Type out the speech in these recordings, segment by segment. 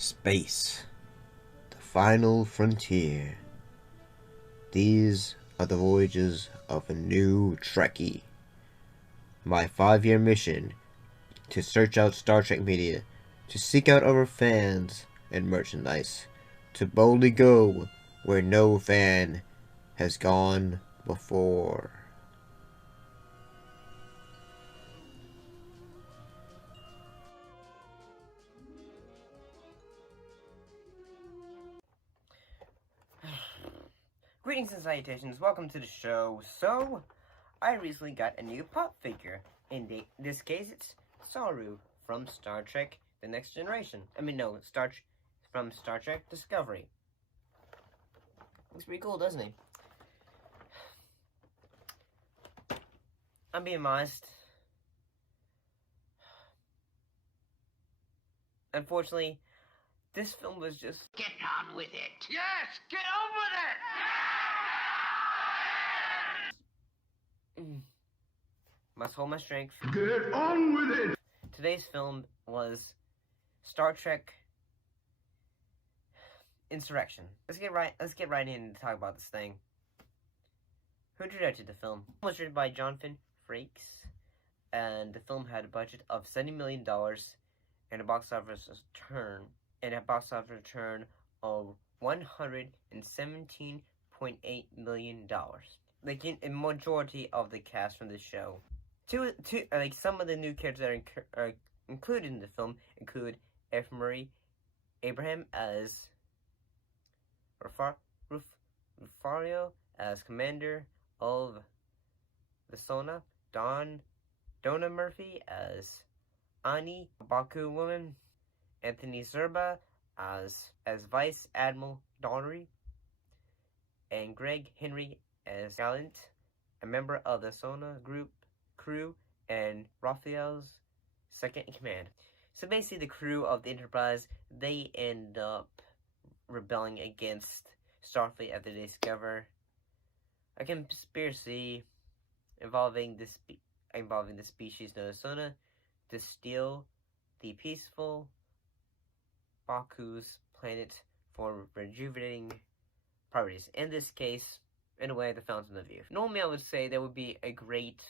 Space, the final frontier. These are the voyages of a new Trekkie. My 5-year mission to search out Star Trek media, to seek out our fans and merchandise, to boldly go where no fan has gone before. Greetings and salutations, welcome to the show. So, I recently got a new pop figure. In this case, it's Saru from Star Trek The Next Generation. From Star Trek Discovery. Looks pretty cool, doesn't he? I'm being modest. Unfortunately, this film was just... Get on with it! Yes! Get on with it! Must hold my strength. Get on with it! Today's film was Star Trek Insurrection. Let's get right in and talk about this thing. Who directed the film? It was written by Jonathan Frakes, and the film had a budget of $70 million and a box office return of $117.8 million. Like a majority of the cast from the show. Some of the new characters that are included in the film include F. Murray Abraham as Rufario as commander of the Sona, Donna Murphy as Ani, Baku woman, Anthony Zerba as Vice Admiral Donnery, and Greg Henry as Gallant, a member of the Sona group crew and Raphael's second in command. So basically the crew of the Enterprise, they end up rebelling against Starfleet after they discover a conspiracy involving the species known as Sona to steal the peaceful Baku's planet for rejuvenating properties. In this case, in a way, the Fountain of Youth. Normally I would say that would be a great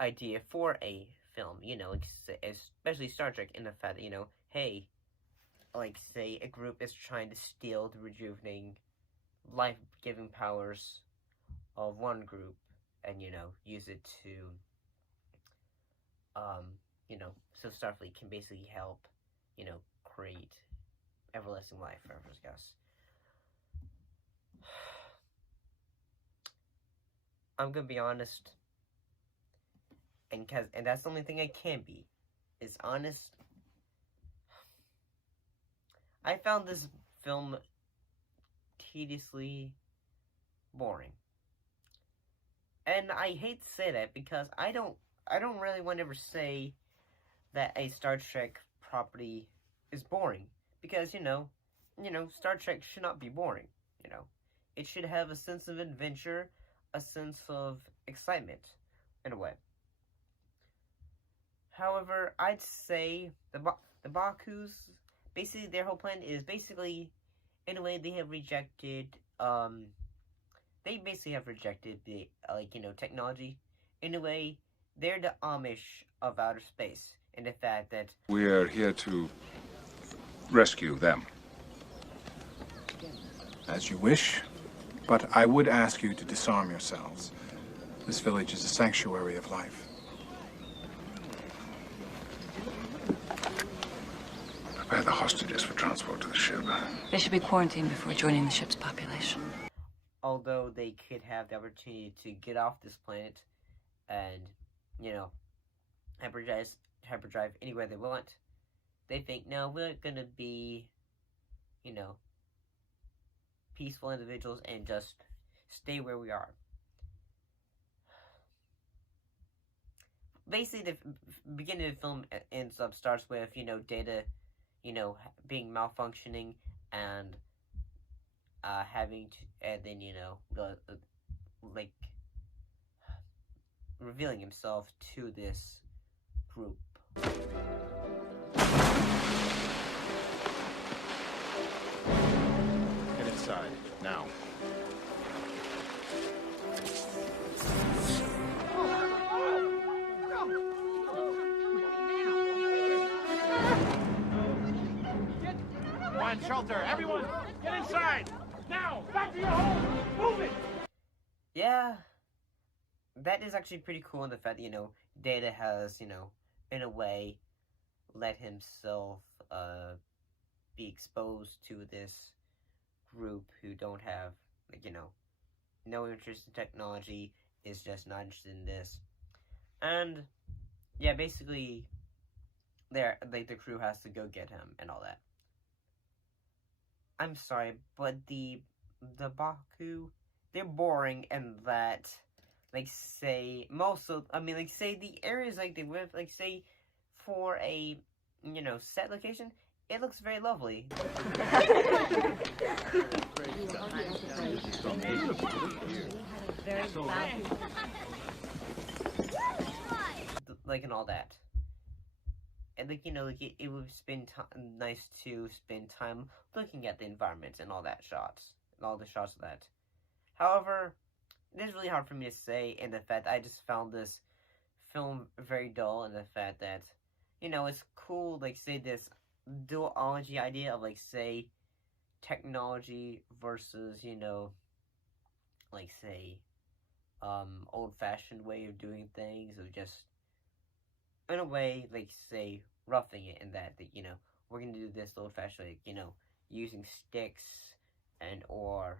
idea for a film, especially Star Trek, in the fact that, hey, say a group is trying to steal the rejuvenating, life-giving powers of one group and, use it to, so Starfleet can basically help, create everlasting life for everyone else. I'm gonna be honest, and that's the only thing I can be, is honest. I found this film tediously boring, and I hate to say that because I don't really want to ever say that a Star Trek property is boring, because Star Trek should not be boring. It should have a sense of adventure, a sense of excitement, in a way. However, I'd say the Bakus, basically their whole plan is basically, in a way, they have rejected, they basically have rejected the, technology. In a way, they're the Amish of outer space, in the fact that we are here to rescue them. As you wish, but I would ask you to disarm yourselves. This village is a sanctuary of life. Prepare the hostages for transport to the ship. They should be quarantined before joining the ship's population. Although they could have the opportunity to get off this planet and, hyperdrive anywhere they want, they think, no, we're gonna be, peaceful individuals and just stay where we are. Basically, the beginning of the film starts with, Data, being malfunctioning and revealing himself to this group. Now. Find shelter. Everyone, get inside. Now, back to your home. Move it. Yeah, that is actually pretty cool in the fact that, Data has, in a way, let himself be exposed to this group who don't have, no interest in technology, is just not interested in this. And, yeah, basically, the crew has to go get him and all that. I'm sorry, but the Baku, they're boring in that, say, say the areas, they live, say, for a, set location, it looks very lovely. And all that. And, it would nice to spend time looking at the environment and all that shots. And all the shots of that. However, it is really hard for me to say in the fact that I just found this film very dull in the fact that, it's cool, say, this duology idea of, say, technology versus, say, old-fashioned way of doing things, of just, in a way, say, roughing it in that, we're gonna do this old-fashioned way, using sticks and, or,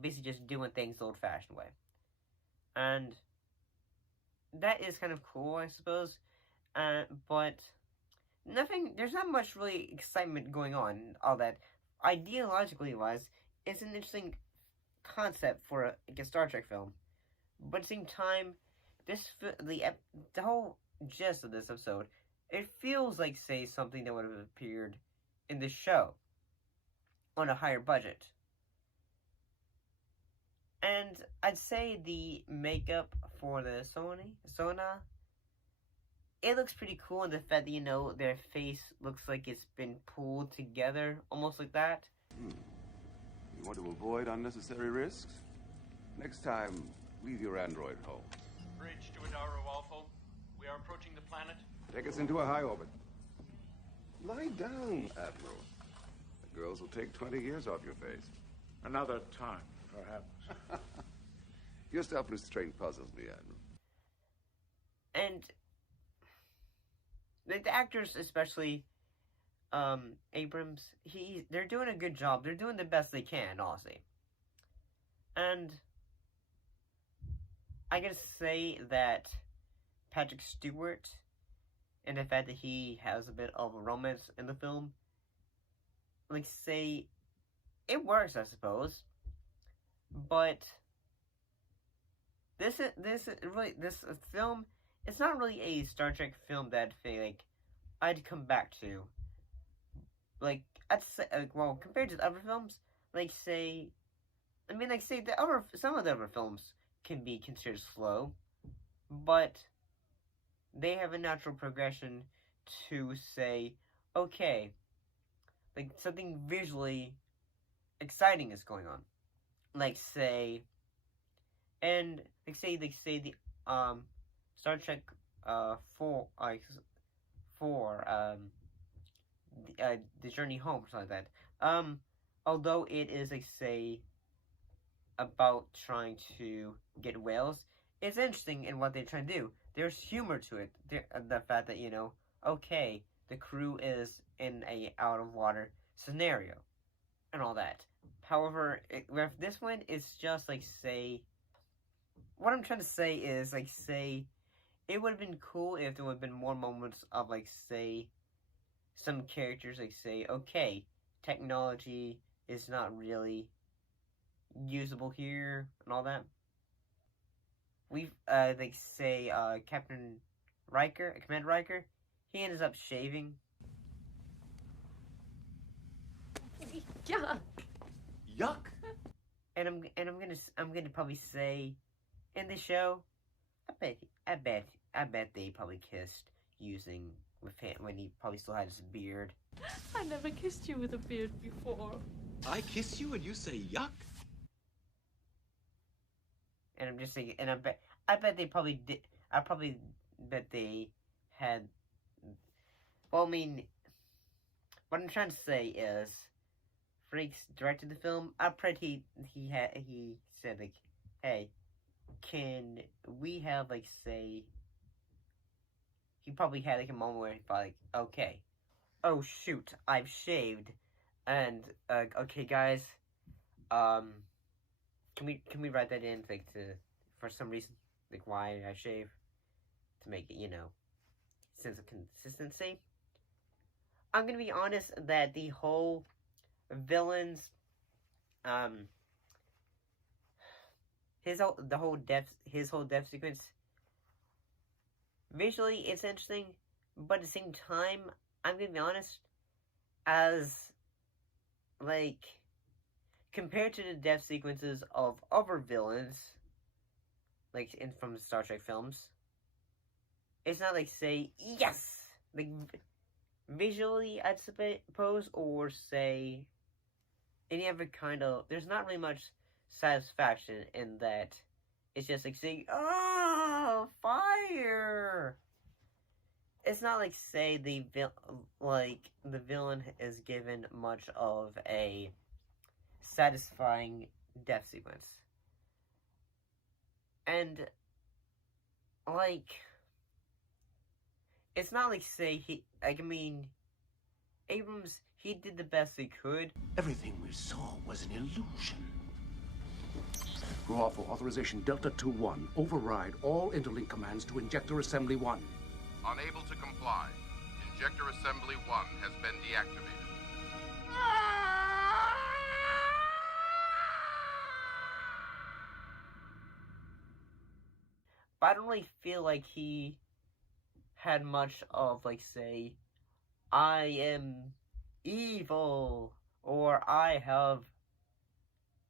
basically just doing things the old-fashioned way. And that is kind of cool, I suppose, but there's not much really excitement going on, all that. Ideologically wise, it's an interesting concept for a Star Trek film, but at the same time, the whole gist of this episode, it feels like, say, something that would have appeared in the show on a higher budget. And I'd say the makeup for the Sona, it looks pretty cool in the fact that, their face looks like it's been pulled together, almost like that. You want to avoid unnecessary risks? Next time, leave your android home. Bridge to Adaro Alpha. We are approaching the planet. Take us into a high orbit. Lie down, Admiral. The girls will take 20 years off your face. Another time, perhaps. Your self-restraint puzzles me, Admiral. And the actors, especially Abrams, they're doing a good job. They're doing the best they can, honestly. And I gotta say that Patrick Stewart, and the fact that he has a bit of a romance in the film, say, it works, I suppose. But this film, it's not really a Star Trek film that I'd come back to. I'd say, compared to the other films, say, some of the other films can be considered slow, but they have a natural progression to say, okay, something visually exciting is going on. Say the Star Trek 4 the Journey Home, or something like that. Although it is say about trying to get whales, it's interesting in what they're trying to do. There's humor to it. The fact that okay, the crew is in a out of water scenario and all that. However, with this one, it's just say. What I'm trying to say is say, it would have been cool if there would have been more moments of say, some characters say, okay, technology is not really usable here and all that. We've say Captain Riker, Commander Riker, he ends up shaving. Yeah. Yuck! And I'm gonna probably say, in the show, I bet they probably kissed using with him when he probably still had his beard. I never kissed you with a beard before. I kiss you and you say yuck? And I'm just thinking, and I bet they probably did. I probably bet they had. Well, I mean, what I'm trying to say is, Frakes directed the film. I bet he said like, hey, can we have like say. He probably had like a moment where he thought like, okay, oh shoot, I've shaved, and okay guys, can we write that in like for some reason like why I shave to make it, you know, sense of consistency. I'm gonna be honest that the whole villains, his whole death sequence. Visually, it's interesting, but at the same time, I'm gonna be honest, as, like, compared to the death sequences of other villains, like, from the Star Trek films, it's not like, say, yes! Like, visually, I'd suppose, or say, any other kind of, there's not really much satisfaction in that. It's just like saying, oh, fire! It's not like, say, the villain is given much of a satisfying death sequence. And, like, it's not like, say, Abrams, he did the best he could. Everything we saw was an illusion. Raw for authorization Delta 2-1. Override all interlink commands to Injector Assembly 1. Unable to comply. Injector Assembly 1 has been deactivated. But I don't really feel like he had much of, like, say, I am evil, or I have,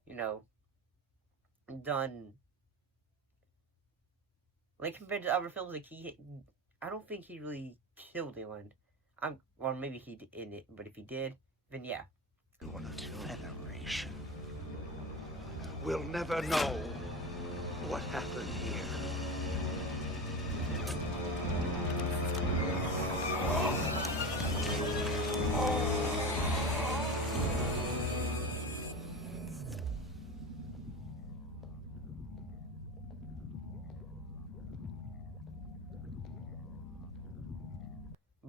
you know, done, like, compared to other films, like, I don't think he really killed anyone. Or maybe he didn't, but if he did, then yeah. One of the Federation. We'll never know what happened here.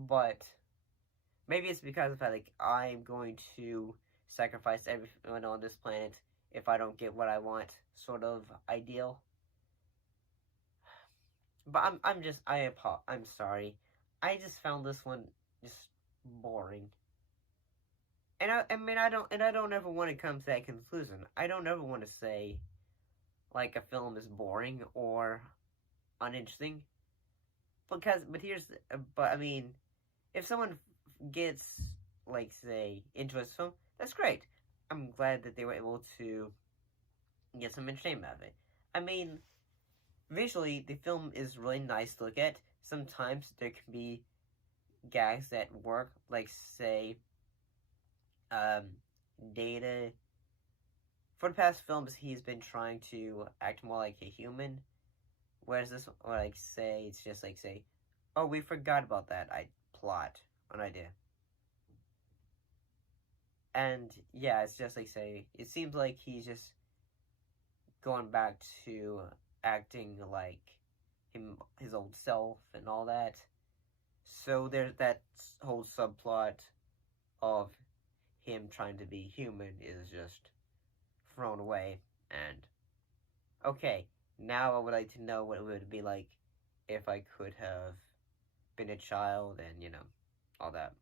But maybe it's because of that, like, I'm going to sacrifice everyone on this planet if I don't get what I want, sort of ideal. But I'm sorry. I just found this one just boring. And I don't ever want to come to that conclusion. I don't ever want to say, like, a film is boring or uninteresting. But I mean, if someone gets, like, say, into a film, that's great. I'm glad that they were able to get some entertainment out of it. I mean, visually, the film is really nice to look at. Sometimes there can be gags that work, like, say, Data. For the past films, he's been trying to act more like a human. Whereas this, or like, say, it's just like, say, oh, we forgot about that plot, an idea. And, yeah, it's just like, say, it seems like he's just going back to acting like his old self and all that. So there's that whole subplot of him trying to be human is just thrown away. And, okay, now I would like to know what it would be like if I could have been a child and, you know, all that.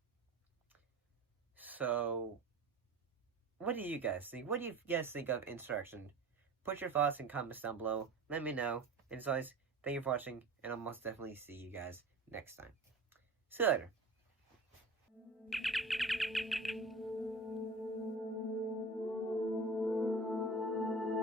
So, what do you guys think? What do you guys think of Insurrection? Put your thoughts in comments down below. Let me know. And as always, thank you for watching, and I'll most definitely see you guys next time. See you later.